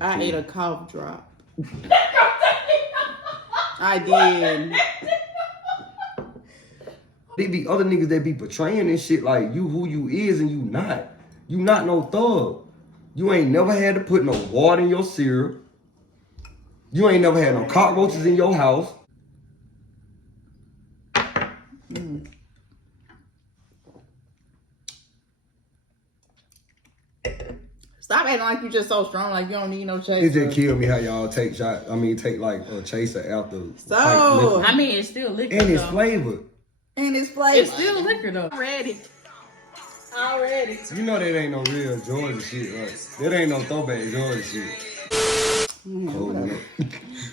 I ate a cough drop. I did. They be other niggas that be portraying this shit like you who you is and you not. You not no thug. You ain't never had to put no water in your cereal. You ain't never had no cockroaches in your house. Stop acting like you just so strong, like you don't need no chaser. It just killed me how y'all take shot. I mean, take like a chaser after. So I mean, it's still liquor. And it's flavored. And it's flavor. It's still liquor though. Already. You know that ain't no real Georgia shit, right? That ain't no throwback Georgia shit.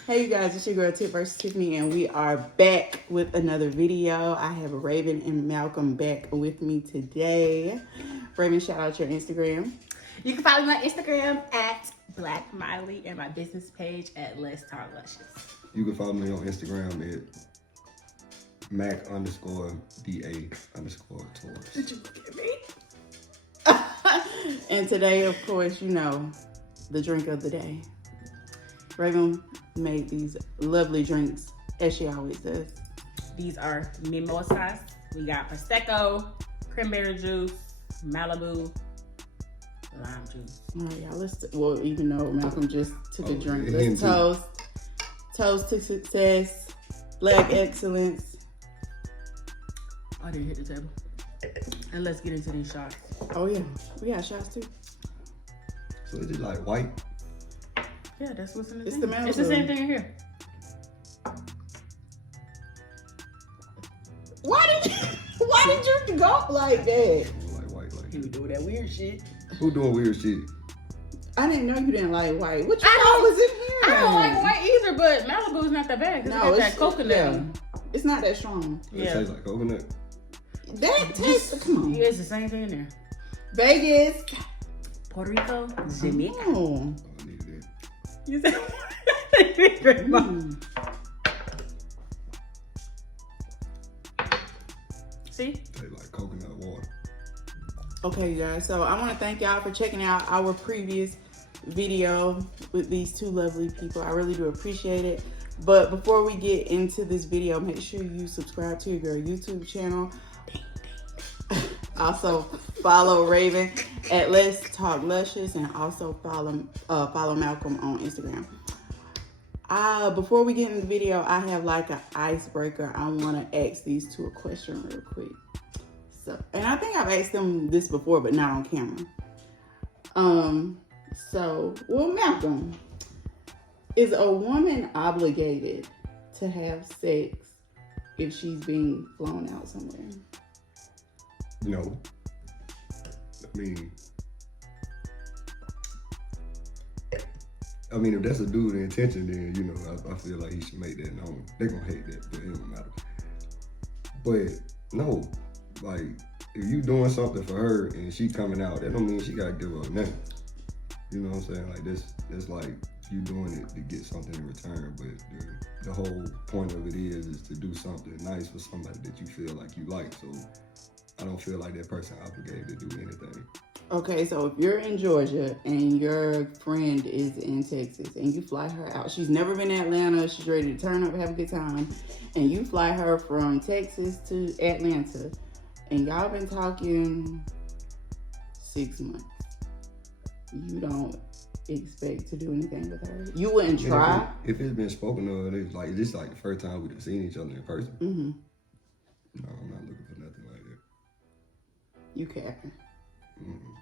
Hey you guys, it's your girl Tipvs.Tiffany and we are back with another video. I have Raven and Malcolm back with me today. Raven, shout out your Instagram. You can follow my Instagram at Black Miley and my business page at Let's Talk Luscious. You can follow me on Instagram at Mac_DA_Taurus. Did you look at me? And today, of course, you know, the drink of the day. Raven made these lovely drinks, as she always does. These are mimosas. We got Prosecco, cranberry juice, Malibu, lime juice. All right, y'all, well, even though Malcolm just took a drink, yeah, let's toast to success, black excellence. I didn't hit the table. And let's get into these shots. Oh yeah, we got shots too. So is it like white? Yeah, that's what's in the It's thing. the Malibu. It's the same thing in here. Why did you go like that? Like white, like You be doing that weird shit. who doing weird shit? I didn't know you didn't like white. What you thought was in here? I don't like white either, but Malibu's not that bad. No, it's that coconut. Yeah, it's not that strong. It tastes like coconut. That tastes. Come on. Yeah, it's the same thing in there. Vegas. Puerto Rico, Jamaica. Oh. I needed it. You said See? Tastes like coconut water. Okay, you guys. So I want to thank y'all for checking out our previous video with these two lovely people. I really do appreciate it. But before we get into this video, make sure you subscribe to your girl YouTube channel. Also follow Raven at Let's Talk Luscious and also follow Malcolm on Instagram. Before we get into the video, I have like an icebreaker. I want to ask these two a question real quick. So, and I think I've asked them this before, but not on camera. Well, Malcolm, is a woman obligated to have sex if she's being flown out somewhere? No. I mean, if that's a dude's intention, then, you know, I feel like he should make that known. They're gonna hate that, but it don't matter. But, no, like, if you doing something for her and she coming out, that don't mean she gotta give up nothing. You know what I'm saying? Like, that's like you doing it to get something in return, but the whole point of it is to do something nice for somebody that you feel like you like, so I don't feel like that person obligated to do anything. Okay, so if you're in Georgia and your friend is in Texas and you fly her out, she's never been to Atlanta, she's ready to turn up, have a good time, and you fly her from Texas to Atlanta, and y'all been talking 6 months. You don't expect to do anything with her? You wouldn't try? If it's been spoken of, it's like this like the first time we've seen each other in person. Mm-hmm. No, I'm not looking for nothing like that. You capping. Mm-hmm.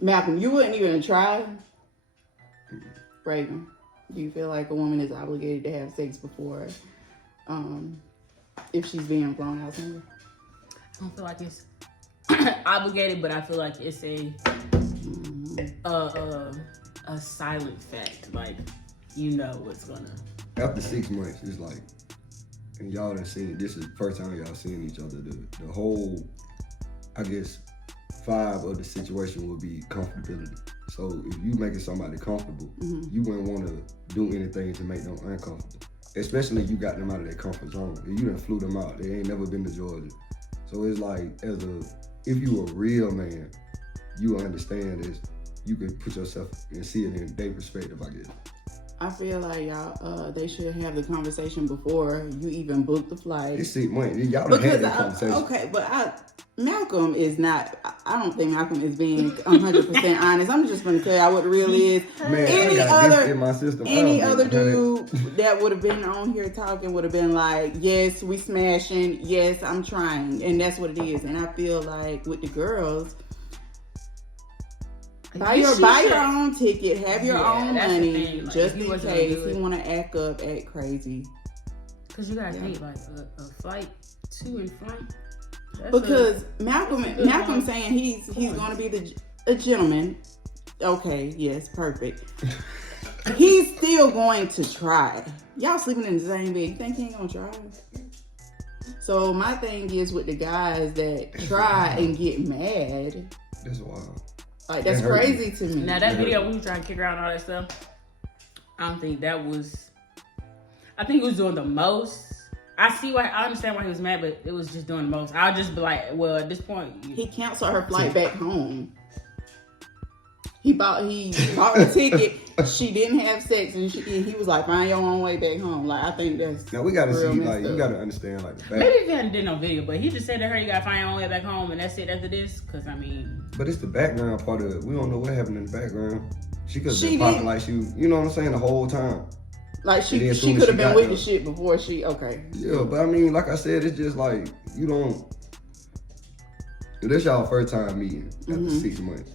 Malcolm, you wouldn't even try? Raven, do you feel like a woman is obligated to have sex before, if she's being flown out somewhere? I don't feel like it's obligated, but I feel like it's a silent fact. Like, you know what's gonna. After 6 months, it's like, and y'all done seen it. This is the first time y'all seen each other. The whole, I guess, vibe of the situation will be comfortability. So if you making somebody comfortable, you wouldn't want to do anything to make them uncomfortable. Especially if you got them out of their comfort zone. If you done flew them out, they ain't never been to Georgia. So it's like, if you a real man, you understand this. you could put yourself and see it in their perspective, I guess. I feel like y'all, they should have the conversation before you even book the flight. It's 6 months. Y'all done had that conversation. Okay, but Malcolm is not. I don't think Malcolm is being 100% honest. I'm just going to tell y'all what the real is. Man, any I got other this in my system. any other dude that would have been on here talking would have been like, yes, we smashing. Yes, I'm trying, and that's what it is. And I feel like with the girls. Buy your own ticket, have your own money, like, just in case he want to act crazy. Cause you gotta take like a flight to and from. Because Malcolm saying he's going to be a gentleman. Okay, yes, perfect. He's still going to try. Y'all sleeping in the same bed. You think he ain't gonna try? So my thing is with the guys that try and get mad. That's wild. Like, that's crazy to me. Now, that video, we were trying to kick around all that stuff. I don't think that was... I think he was doing the most. I understand why he was mad, but it was just doing the most. I'll just be like, well, at this point... He canceled her flight back home. He bought the ticket. She didn't have sex, and he was like, find your own way back home. Like, I think that's... Now, we got to see, like, you got to understand, like, the fact... Maybe if he hadn't did no video, but he just said to her, you got to find your own way back home, and that's it after this, because, I mean... But it's the background part of it. We don't know what happened in the background. She could have been popping like she was, you know what I'm saying, the whole time. Like, she could have been with the shit before okay. Yeah, but I mean, like I said, it's just like, you don't... If that's y'all first time meeting after 6 months,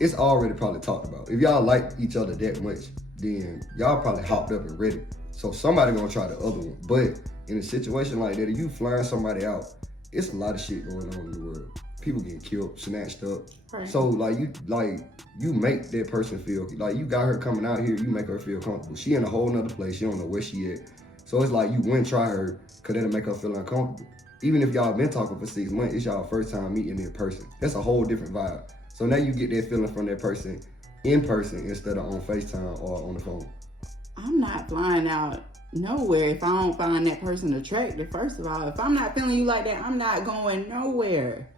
it's already probably talked about. If y'all like each other that much, then y'all probably hopped up and ready. So somebody gonna try the other one. But in a situation like that, if you flying somebody out, it's a lot of shit going on in the world. People getting killed, snatched up. Right. So you make that person feel like you got her coming out here, you make her feel comfortable. She in a whole nother place, she don't know where she at. So it's like you wouldn't try her because that'll make her feel uncomfortable. Even if y'all been talking for 6 months, it's y'all first time meeting in person. That's a whole different vibe. So now you get that feeling from that person in person instead of on FaceTime or on the phone. I'm not flying out nowhere if I don't find that person attractive. First of all, if I'm not feeling you like that, I'm not going nowhere.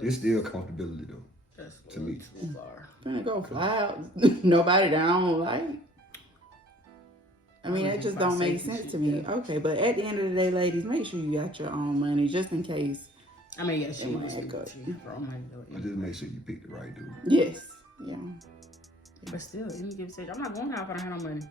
It's still comfortability though. That's to me. Too far. I'm gonna go fly out. Nobody that I don't like. I mean, that just don't make sense to me. Okay, but at the end of the day, ladies, make sure you got your own money just in case. I mean, yes, you just make sure you pick the right dude. Yes. Yeah. But still, you give a I'm not going out if I don't have no money.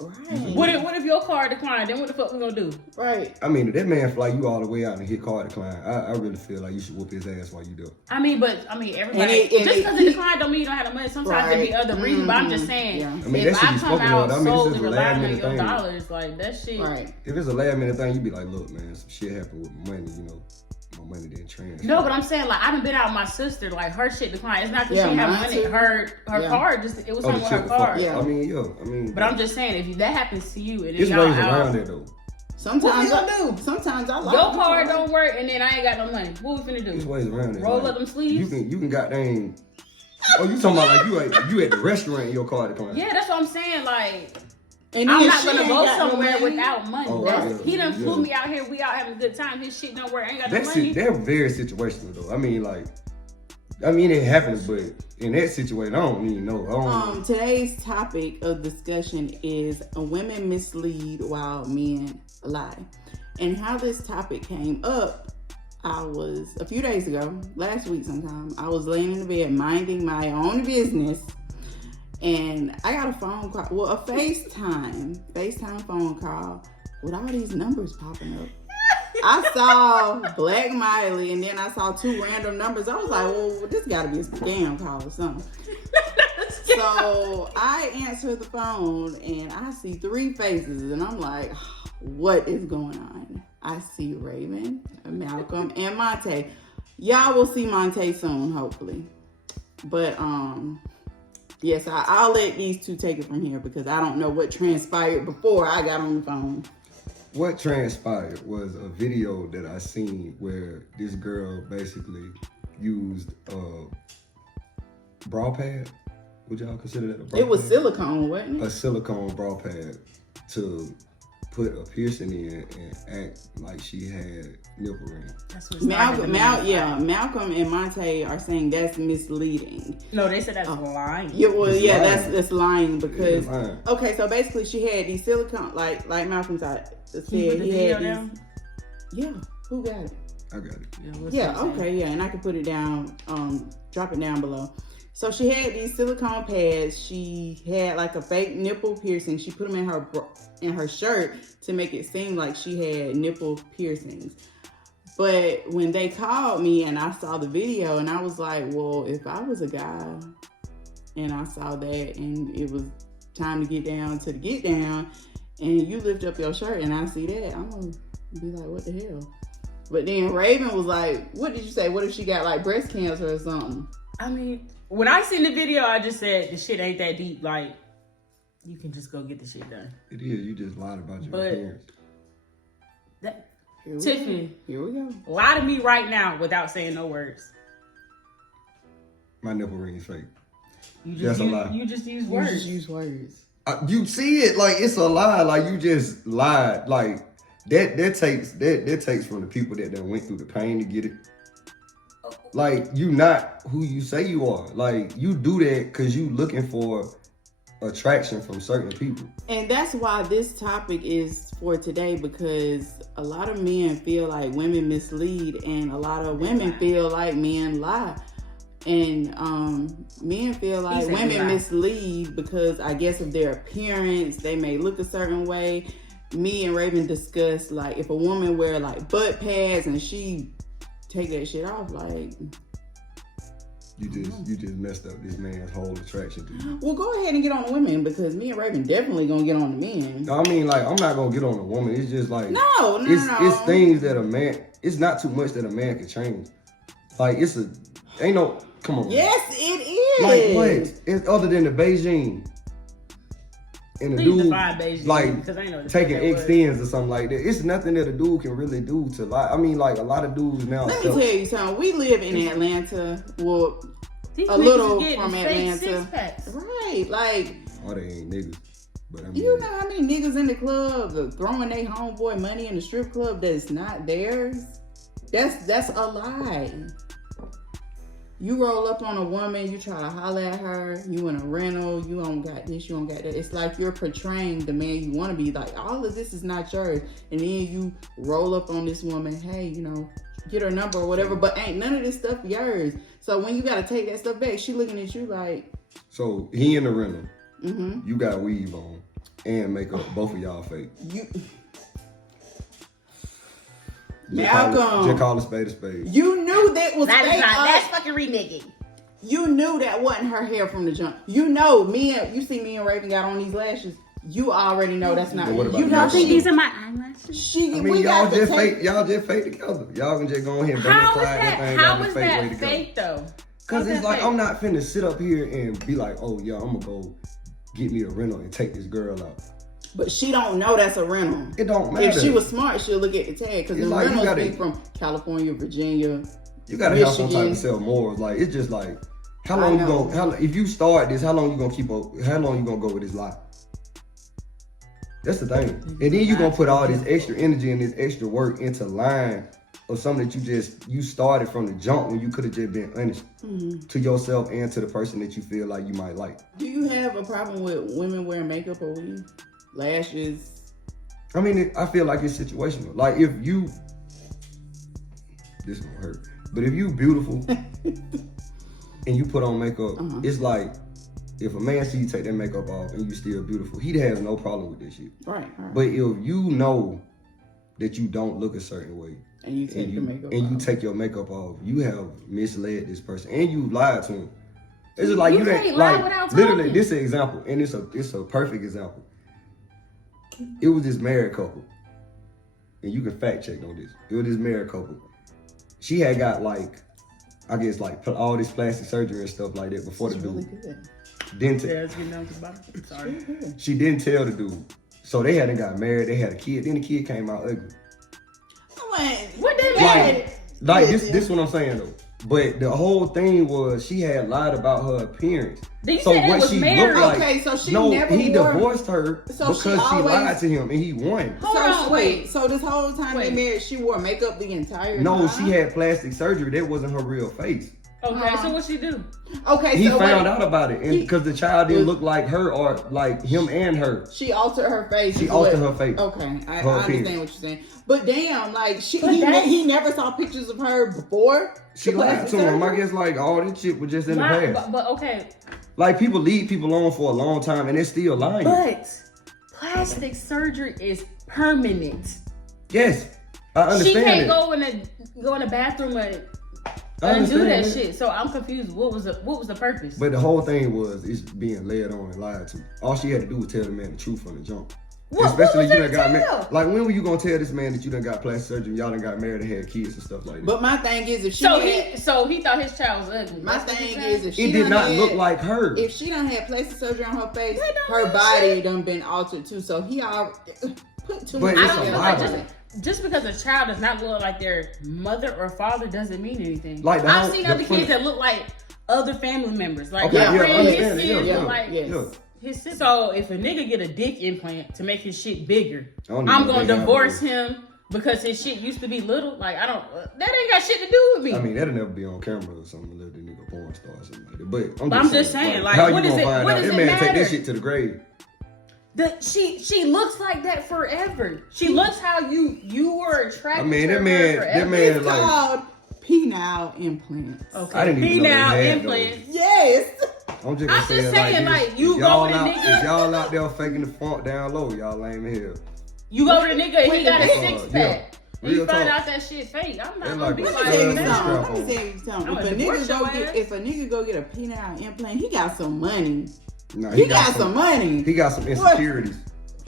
Right. What if your card declined? Then what the fuck we gonna do? Right. I mean, if that man fly you all the way out and his card decline, I really feel like you should whoop his ass while you do it. I mean, everybody just because it declined don't mean you don't have the money. Sometimes there be other reasons. But I'm just saying, I mean, if I come out solely relying relying on your dollars, like that shit. Right. If it's a last minute thing, you be like, look, man, some shit happened with my money, you know. My money didn't transfer. No, but I'm saying, like, I done been out with my sister, like, her shit declined. It's not that she had money. Too. Her card just, it was something with her card. Yeah. I mean. But I'm just saying, if that happens to you, and it's y'all ways out, around there though. Sometimes I like your card don't work, and then I ain't got no money. What we finna do? There's ways around there. Roll up them sleeves. You can goddamn. Oh, you talking about like you at the restaurant and your card declined? Yeah, that's what I'm saying. Like, and I'm not gonna go somewhere without money. Oh, he done flew me out here. We out having a good time. His shit don't work. I ain't got no money. They're very situational though. I mean, it happens, but in that situation, I don't even know. Today's topic of discussion is women mislead while men lie. And how this topic came up, I was a few days ago, last week sometime, I was laying in the bed minding my own business. And I got a phone call, well, a FaceTime phone call with all these numbers popping up. I saw Black Miley, and then I saw 2 random numbers. I was like, well, this got to be a scam call or something. So I answer the phone, and I see 3 faces, and I'm like, what is going on? I see Raven, Malcolm, and Monte. Y'all will see Monte soon, hopefully. But, yes, I'll let these 2 take it from here because I don't know what transpired before I got on the phone. What transpired was a video that I seen where this girl basically used a bra pad. Would y'all consider that a bra pad? It was silicone, wasn't it? A silicone bra pad to put a piercing in and act like she had nipple ring. That's what Malcolm and Monte are saying that's misleading. No, they said that's lying. Yeah, well, It's yeah, lying. that's lying because lying. okay, so basically she had these silicone, like Malcolm said, Can you put the video down? Yeah, who got it? I got it. Yeah, okay, yeah, and I can put it down, drop it down below. So she had these silicone pads. She had like a fake nipple piercing. She put them in her shirt to make it seem like she had nipple piercings. But when they called me and I saw the video, and I was like, well, if I was a guy and I saw that and it was time to get down to the get down, and you lift up your shirt and I see that, I'm gonna be like, what the hell? But then Raven was like, what did you say? What if she got like breast cancer or something? I mean, when I seen the video, I just said the shit ain't that deep. Like, you can just go get the shit done. It is. You just lied about your But- appearance. Tiffany, Here we go. lie to me right now without saying no words. My nipple ring is fake. That's a lie. You just use You words. just use words. You see it like it's a lie. Like you just lied. Like that takes from the people that went through the pain to get it. Like you not who you say you are. Like you do that because you looking for attraction from certain people. And that's why this topic is for today, because a lot of men feel like women mislead and a lot of women feel like men lie. And men feel like women mislead because I guess of their appearance. They may look a certain way. Me and Raven discussed like if a woman wear like butt pads and she take that shit off, like You just messed up this man's whole attraction to you. well, go ahead and get on the women, because me and Raven definitely gonna get on the men. I mean, like, I'm not gonna get on a woman. It's just like No. It's things that a man. It's not too much that a man can change. Like ain't no. Come on. Yes, it is. Like what? It's other than the Beijing. And the dude Beijing, like I know taking extends or something like that. It's nothing that a dude can really do to like. I mean, like a lot of dudes now. Let me tell you something. We live in Atlanta. Well, These a little niggas from getting fake Atlanta. six-packs. Right, like Oh, they ain't niggas. But I mean, you know how many niggas in the club are throwing their homeboy money in the strip club that's not theirs? That's a lie. You roll up on a woman, you try to holler at her, you in a rental, you don't got this, you don't got that. It's like you're portraying the man you want to be. Like, all of this is not yours. And then you roll up on this woman, hey, you know, get her number or whatever, but ain't none of this stuff yours. So when you got to take that stuff back, she looking at you like... So he in the rental. Mm-hmm. You got weave on and makeup. Both of y'all fake. Malcolm. Just call a spade a spade. You knew that was That fake. is not. That's fucking reneging. You knew that wasn't her hair from the jump. You know, you see me and Raven got on these lashes. You already know that's not. But what about You the know, makeup? think these are my eyelashes? I mean, y'all just fake. Y'all just fake together. Y'all can just go ahead and bring How is that thing that? down How the is fake way that together. fake though? Cause How's it's that like fake? I'm not finna sit up here and be like, oh yeah, I'm gonna go get me a rental and take this girl out. But she don't know that's a rental. It don't matter. If she was smart, she'll look at the tag, because the like you rentals gotta- be from California, Virginia. You gotta have some type Michigan. of self morals. Like it's just like, how long you gonna? If you start this, how long you gonna keep up? How long you gonna go with this lie? That's the thing. And then you gonna put all this extra energy and this extra work into lying or something that you started from the jump when you could have just been honest to yourself and to the person that you feel like you might like. Do you have a problem with women wearing makeup or weave, lashes? I mean, I feel like it's situational. Like if you, this gonna hurt, but if you beautiful and you put on makeup, it's like if a man see you take that makeup off and you still beautiful, he'd have no problem with this shit. Right. But if you know that you don't look a certain way And you take the makeup and you off. take your makeup off, you have misled this person and you lied to him. It's just like You you can't didn't lie like without literally. talking. This is an example, and it's a perfect example. It was this married couple, and you can fact check on this. It was this married couple. She had got like, I guess like all this plastic surgery and stuff like that before the dude. Really good. Didn't Yeah, it's getting down to the bottom. Sorry. she didn't tell the dude. So they hadn't got married. They had a kid. Then the kid came out ugly. What they Like, did? like this what I'm saying though. But the whole thing was she had lied about her appearance. Did you So say they what was she married? looked like? Okay, so she no, never he wore- divorced her So because she she always- lied to him and he won. Hold so on, wait. So this whole time Wait. they married, she wore makeup the entire No, time? she had plastic surgery. That wasn't her real face. Okay, so what she do? Okay, He so found wait. out about it, and because the child didn't look like her or like him and her. She altered her face. She is altered what- her face. Okay, I Her understand appearance. what you're saying. But damn, like But that's- he never saw pictures of her before. She the lied plastic to him. I surgery? guess like all this shit was just in the past. But okay, Like people leave people on for a long time and they're still lying. but plastic surgery is permanent. Yes, I understand She can't that. go in the bathroom and I do understand that that. shit. So I'm confused. What was the purpose? But the whole thing was it's being led on and lied to. All she had to do was tell the man the truth from the jump. What Especially was you there done got to married. tell? Like when were you gonna tell this man that you done got plastic surgery and y'all done got married and had kids and stuff like that? But my thing is, if she So had, he thought his child was ugly. my That's what thing you're saying? is, if she it did done not had- look like her. If she done had plastic surgery on her face, That don't her mean body shit. done been altered too. So he all put too But much. it's I don't a feel lie. like just because a child does not look like their mother or father doesn't mean anything. Like the I've whole- seen the other friend- kids that look like other family members. Like Okay, my yeah, I friend, his understand it. kids Yeah, look yeah, like yeah. his sister. So if a nigga get a dick implant to make his shit bigger, I don't I'm even know gonna they have divorce those. him because his shit used to be little. Like I don't. That ain't got shit to do with me. I mean, that'll never be on camera or something unless the nigga porn star or something like that. But I'm just saying, like, how what you does gonna it- find what out? does That it man take matter? that shit to the grave. She looks like that forever. She looks how you were attracted. I mean, to that her man- forever. that man- It's like- called penile implants. Okay. I didn't even know they Penile had implants. Yes. I'm just I'm just saying, this. like, you If go y'all with a out, nigga- If y'all out there faking the funk down low, y'all lame as hell. You go to the nigga and he got a Yeah. six pack. And you Real find talk. out that shit fake. I'm not They gonna like be a Let like me tell you Strap something. on. Let me tell you something. I'ma If a divorce nigga your go ass. get a penile implant, he got some money. Nah, He got some money. He got some insecurities.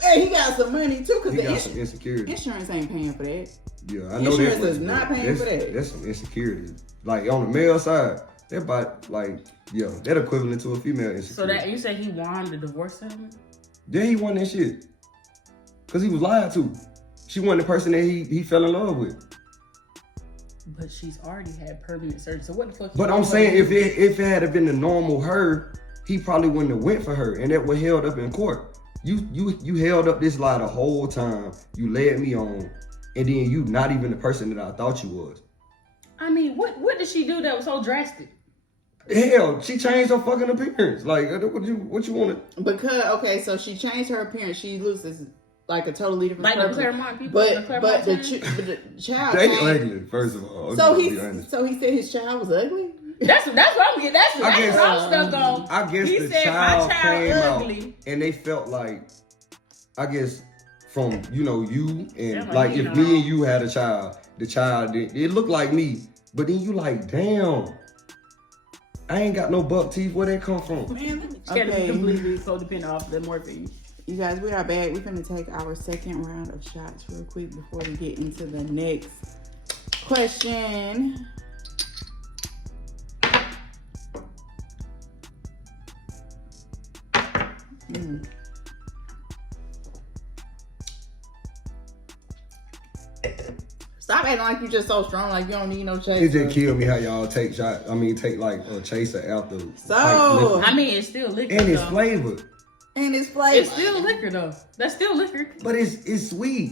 Hey, he got some money too, cause He got the some insecurities. insurance ain't paying for that. Yeah, I know that. Insurance much, is not but paying for that's- that. That's some insecurities. Like on the male side, that about like that equivalent to a female insecurity. So that you say he wanted to divorce him? Yeah, he won that shit. Cause he was lied to. She wasn't the person that he fell in love with. But she's already had permanent surgery. So what the fuck? But I'm saying if it had been the normal her, he probably wouldn't have went for her, and that would held up in court. You held up this lie the whole time. You led me on, and then you not even the person that I thought you was. I mean, what did she do that was so drastic? Hell, she changed her fucking appearance. Like what you want to? Because okay, so she changed her appearance. She loses like a totally different Like the person. Claremont people. But the child They changed. ugly, first of all. So I'm he gonna be honest. said his child was ugly. That's what I'm getting. That's what I'm stuck on. I guess He the said, child "My child came ugly." out, and they felt like, I guess, from you and Yeah, like, like you if know. me and you had a child, the child it looked like me, but then you like, damn, I ain't got no buck teeth. Where they come from? Man, let me Okay. completely codependent off the morphine. You guys, we are back. We're gonna take our second round of shots real quick before we get into the next question. Stop acting like you just so strong, like you don't need no It chaser. just killed me how y'all take shot. I mean, take like a chaser after. So- like, liquor. I mean, it's still liquor. and it's though. flavored, And it's flavor. It's still liquor though. That's still liquor. but it's sweet.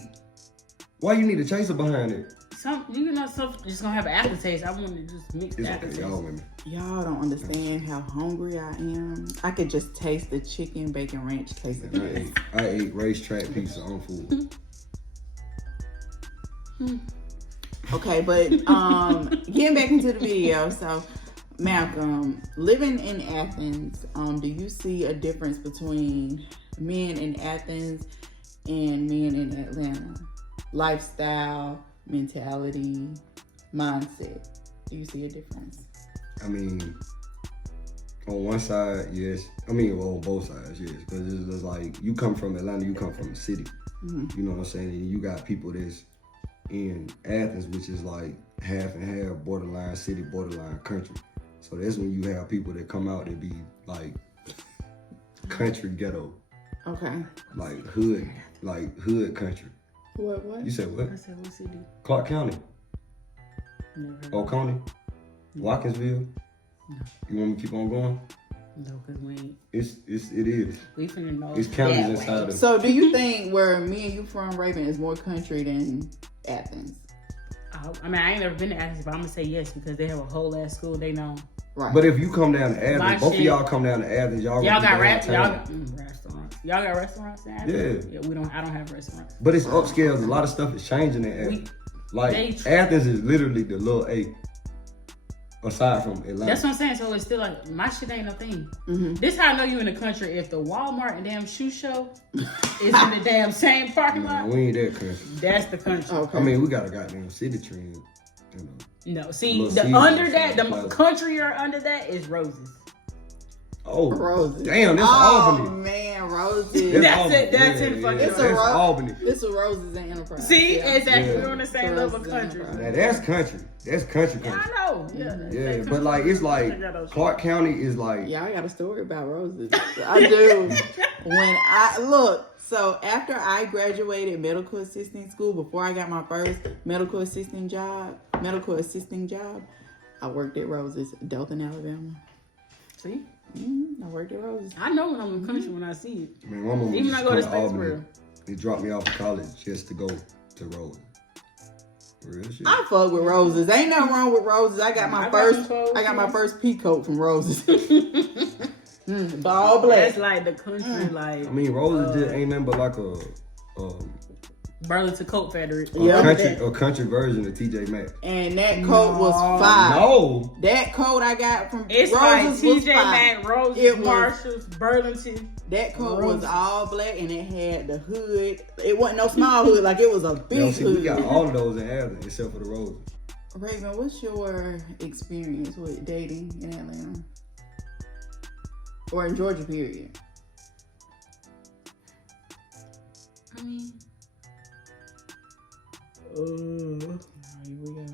Why you need a chaser behind it? Some just gonna have an aftertaste. I want to just mix the It's okay, aftertaste. y'all women. Y'all don't understand how hungry I am. I could just taste the chicken bacon ranch quesadilla. I ate racetrack pizza on food. Okay, but getting back into the video. So, Malcolm, living in Athens, do you see a difference between men in Athens and men in Atlanta? Lifestyle, mentality, mindset. Do you see a difference? I mean, on one side, yes. I mean, well, on both sides, yes. Because it's like, you come from Atlanta, you come from the city. Mm-hmm. You know what I'm saying? And you got people that's in Athens, which is like half and half, borderline city, borderline country. So that's when you have people that come out that be like country ghetto, Okay. like hood country. What? You said what? I said, what city? Clark County. Never heard Oconee. Watkinsville? No. You want me to keep on going? No, because we ain't. It is. We finna know. It's counties that inside way. of. So do you think where me and you from, Raven, is more country than Athens? I mean, I ain't never been to Athens, but I'm gonna say yes because they have a whole ass school. They know. Right. But if you come down to Athens, My both shit- of y'all come down to Athens, y'all Y'all got restaurants. restaurants. Y'all got restaurants in Athens? Yeah. Yeah, we don't. I don't have restaurants. But it's upscale. A lot of stuff is changing in Athens. Athens is literally the little A. Aside from Atlanta. That's what I'm saying. So it's still like my shit ain't no thing. Mm-hmm. This how I know you in the country. If the Walmart and damn shoe show is in the damn same parking lot, we ain't that country. that's the country. Okay. I mean, we got a goddamn city trend. No, see, Little the Caesars under that, the Plaza. country or under that is Roses. Oh, Roses. damn, that's Oh Albany. man, Roses. That's it. That's in fucking It's a Roses. Rose. Albany. This is Roses and Enterprise. See, Yeah. exactly. Yeah. We're on the same It's level of Roses country. and Now that's country. That's country. Yeah, I know. Yeah, Yeah, but like it's like Clark County is like. Yeah, I got a story about Roses. I do. When I look, so after I graduated medical assisting school, before I got my first medical assisting job, I worked at Roses, Dothan, Alabama. See, I worked at Roses. I know when I'm in the country when I see it. Man, my mama Even used I go to come Albany. Statesboro. They dropped me off of college just to go to Rose. Real shit. I fuck with Roses. Ain't nothing wrong with Roses. I got my first pea coat from Roses. Ball black. That's like the country, like I mean, Roses just ain't nothing but like a Burlington Coat Factory. a country version of TJ Maxx. And that coat was $5. No, That coat I got from It's Roses like was TJ $5. Maxx, Roses, It was- Marshalls, Burlington. That coat Roses. was all black and it had the hood. It wasn't no small hood, like it was a yo, big see, hood. we got all of those in Athens except for the Roses. Raven, what's your experience with dating in Atlanta? Or in Georgia, period? I mean, here we go.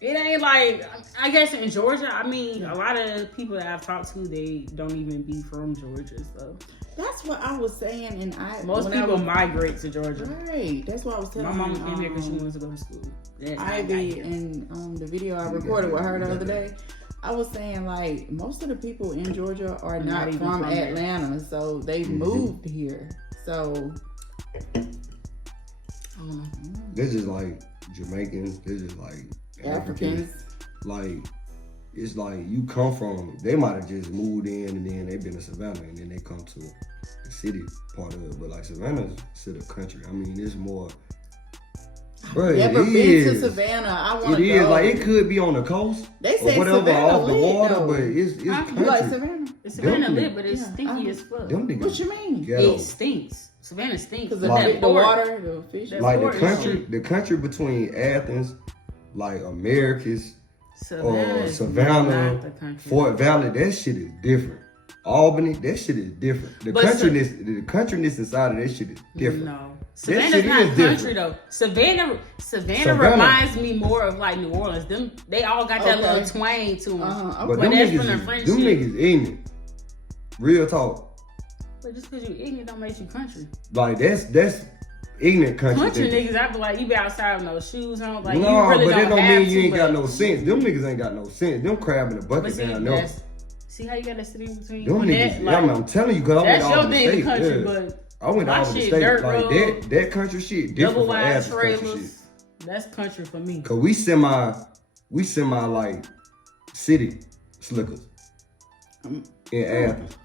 It ain't like, I guess in Georgia, I mean, a lot of people that I've talked to, they don't even be from Georgia, so. That's what I was saying, and Most people migrate to Georgia. Right, that's what I was telling My mama came here because she wanted to go to school. That's how I got Ivy, here. and the video I recorded with her the other day, I was saying like most of the people in Georgia are not even from from there. Atlanta, so they moved here. So I don't know. They're just like Jamaicans. They're just like Africans. Like it's like you come from. They might have just moved in and then they've been to Savannah and then they come to the city part of it. But like Savannah's still a country. I mean, it's more. Bro, Never it been is. to Savannah. I want It to is go. like it could be on the coast They or say whatever Savannah off the lit, water, though. but it's You country. like Savannah? It's Savannah Them lit, but it's yeah, stinky as fuck. Them niggas. What you mean? Ghetto. It stinks. Savannah stinks. Because But Like- that the port- water, the fish. That Like port is the country between Athens, like Americus, Savannah or is Savannah, not the country. Fort Valley, that shit is different. Albany, that shit is different. The But countryness inside of that shit is different. No. shit Savannah's not is country different. though. Savannah reminds me more of like New Orleans. They all got that Okay. little twang to them. Uh-huh. But Okay. them that's niggas, from the is, French them shit. niggas ignorant. Real talk. But just because you ignorant don't make you country. Like that's ignorant country. Country thinking. niggas, I be like, you be outside with no shoes on. Like, No, you really but that don't don't have mean you to, ain't got but- no sense. Them niggas ain't got no sense. Them crab in the But bucket see, down there. see how you got to sit in between? Them When niggas, that, like, I'm telling you, cause I went that's all your over the thing in state. the country, Yeah. but I went my all over the shit, state. dirt Like road, that country shit double different from wide Athens country shit. trailers, that's country for me. Cause we semi like city slickers in Athens.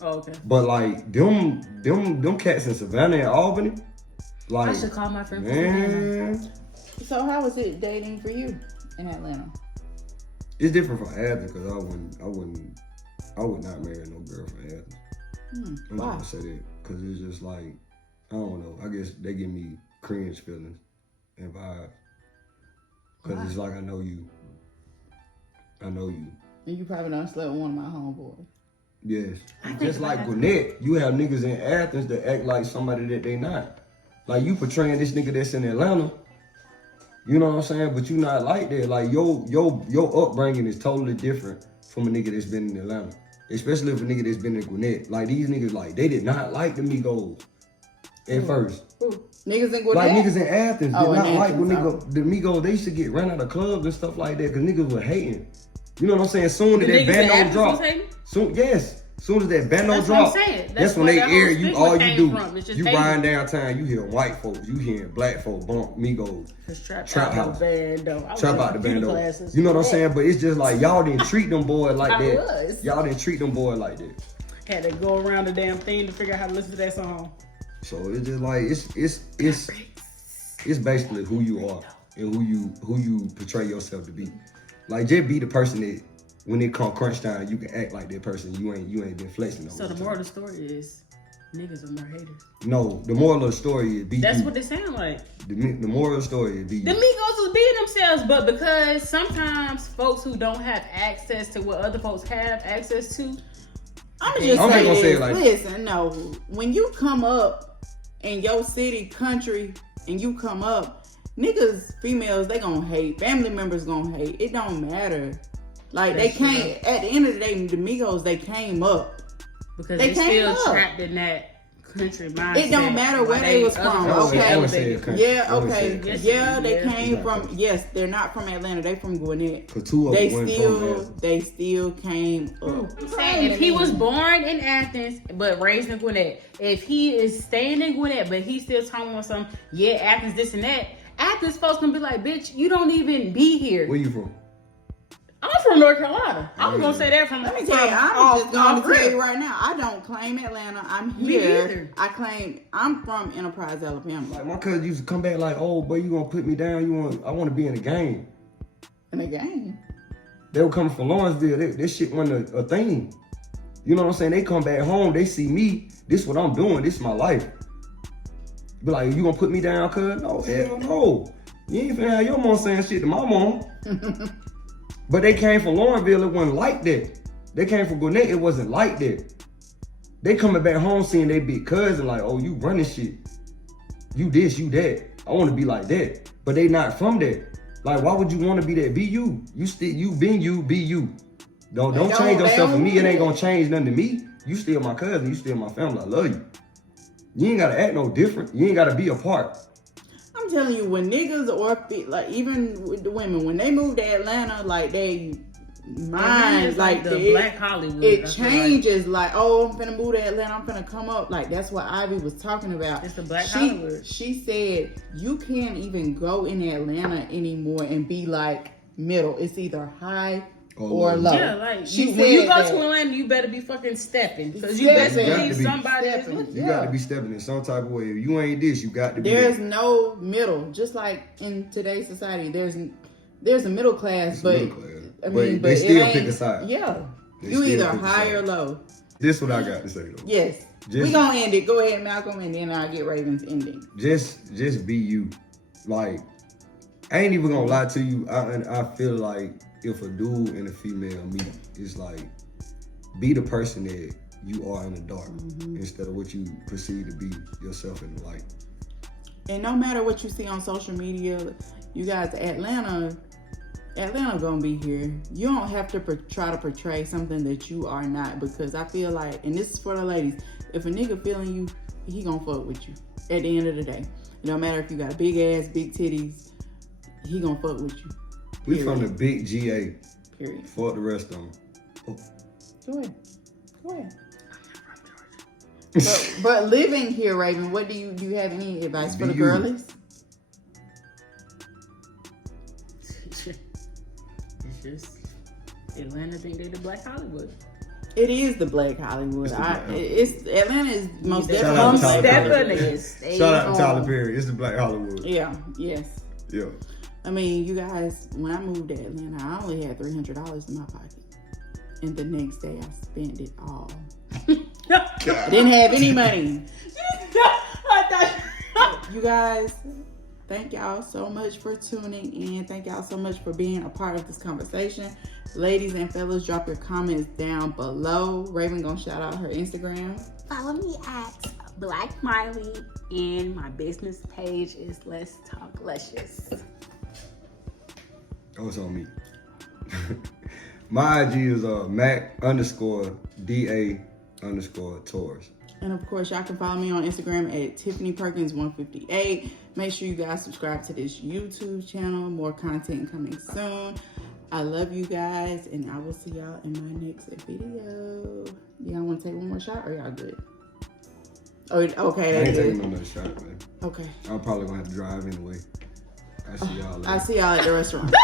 Oh, okay. But like them cats in Savannah and Albany, like I should call my friend from Savannah. man, So how was it dating for you in Atlanta? it's different from Athens because I would not marry no girl from Athens. I'm Why? just gonna say that because it's just like I don't know. I guess they give me cringe feelings and vibes because it's like I know you. And you probably done slept with one of my homeboys. Yes. Just like Gwinnett, you have niggas in Athens that act like somebody that they not. Like you portraying this nigga that's in Atlanta. You know what I'm saying? But you not like that. Like your upbringing is totally different from a nigga that's been in Atlanta. Especially if a nigga that's been in Gwinnett. Like these niggas, like they did not like the Migos. at first. Niggas in Gwinnett? Like niggas in Athens did Oh, in not like when Athens, the Migos, they used to get run out of clubs and stuff like that because niggas were hating. You know what I'm saying? Soon as that bando drop. Soon as that bando drop, that's when they air you. All you do, you riding downtown, you hear white folks, you hearing black folks bump Migos, trap house, trap out the bando. You know what I'm saying? But it's just like y'all didn't treat them boys like that. Y'all didn't treat them boys like that. Had to go around the damn thing to figure out how to listen to that song. So it's just like it's basically who you are and who you portray yourself to be. Like just be the person that when it come crunch time, you can act like that person. You ain't been flexing. So the moral of the story is, niggas are more haters. No, the moral of the story is be. That's you. what they sound like. The moral of the story is be. The Migos is being themselves, but because sometimes folks who don't have access to what other folks have access to. I'm just saying this. Like, listen, no. When you come up in your city, country, and you come up, niggas, females, they gonna hate. Family members gonna hate. It don't matter. Like they can't. At the end of the day, the Migos, they came up because they still trapped in that country mindset. It don't matter where they was from. Okay. Yeah. Okay. Yeah. They came from. Yes, they're not from Atlanta. They from Gwinnett. They still came up. I'm saying if he was born in Athens but raised in Gwinnett, if he is staying in Gwinnett but he's still talking about some Athens this and that, Athens folks gonna be like, bitch, you don't even be here. Where you from? I'm from North Carolina. I was gonna say that from. Let me tell you, I'm just gonna tell you right now. I don't claim Atlanta. I'm here. I'm from Enterprise, Alabama. Like my cousin used to come back like, "Oh, boy, you gonna put me down? I want to be in the game." In the game. They were coming from Lawrenceville. This shit wasn't a thing. You know what I'm saying? They come back home. They see me. This what I'm doing. This is my life. Be like, you gonna put me down, cuz? No, hell no. You ain't finna have your mom saying shit to my mom. But they came from Lawrenceville, it wasn't like that. They came from Gwinnett, it wasn't like that. They coming back home seeing they big cousin like, oh, you running shit. You this, you that. I want to be like that. But they not from that. Like, why would you want to be that? Be you. You been you, be you. Don't change yourself for me. It ain't gonna change nothing to me. You still my cousin, you still my family. I love you. You ain't gotta act no different. You ain't gotta be a part. I'm telling you, when niggas like even with the women, when they move to Atlanta, like they mind like the Black Hollywood. It changes like, oh, I'm finna move to Atlanta, I'm finna come up. Like that's what Ivy was talking about. It's the Black Hollywood. She said you can't even go in Atlanta anymore and be like middle. It's either high or low. Yeah, like when you go to Atlanta, you better be fucking stepping. Because you better believe somebody is looking. You got to be stepping in some type of way. If you ain't this, you got to be. There's no middle. Just like in today's society, there's a middle class, but I mean, they still pick a side. Yeah, you either high or low. This is what I got to say though. Yes, we gonna end it. Go ahead, Malcolm, and then I'll get Raven's ending. Just be you. Like I ain't even gonna lie to you. I feel like if a dude and a female meet, it's like be the person that you are in the dark instead of what you perceive to be yourself in the light. And no matter what you see on social media, you guys, Atlanta gonna be here. You don't have to try to portray something that you are not, because I feel like, and this is for the ladies, if a nigga feeling you, he gonna fuck with you at the end of the day. No matter if you got a big ass, big titties, he gonna fuck with you. We from the big GA. Period. Fuck the rest of them. Oh. Go ahead. But living here, Raven, what do you have any advice for the girlies? It's just Atlanta think they the Black Hollywood. It is the Black Hollywood. Atlanta is most definitely. Shout out to Tyler Perry. It's the Black Hollywood. Yeah. Yes. Yeah. I mean, you guys, when I moved to Atlanta, I only had $300 in my pocket. And the next day, I spent it all. I didn't have any money. You guys, thank y'all so much for tuning in. Thank y'all so much for being a part of this conversation. Ladies and fellas, drop your comments down below. Raven gonna shout out her Instagram. Follow me at Black Miley, and my business page is Let's Talk Luscious. Oh, it's on me. My IG is Mac_DA_Taurus. And of course, y'all can follow me on Instagram at Tiffany Perkins158. Make sure you guys subscribe to this YouTube channel. More content coming soon. I love you guys, and I will see y'all in my next video. Y'all want to take one more shot, or y'all good? Oh, okay, I that's ain't good. taking another shot, man. Okay. I'm probably gonna have to drive anyway. I see y'all later. I see y'all at the restaurant.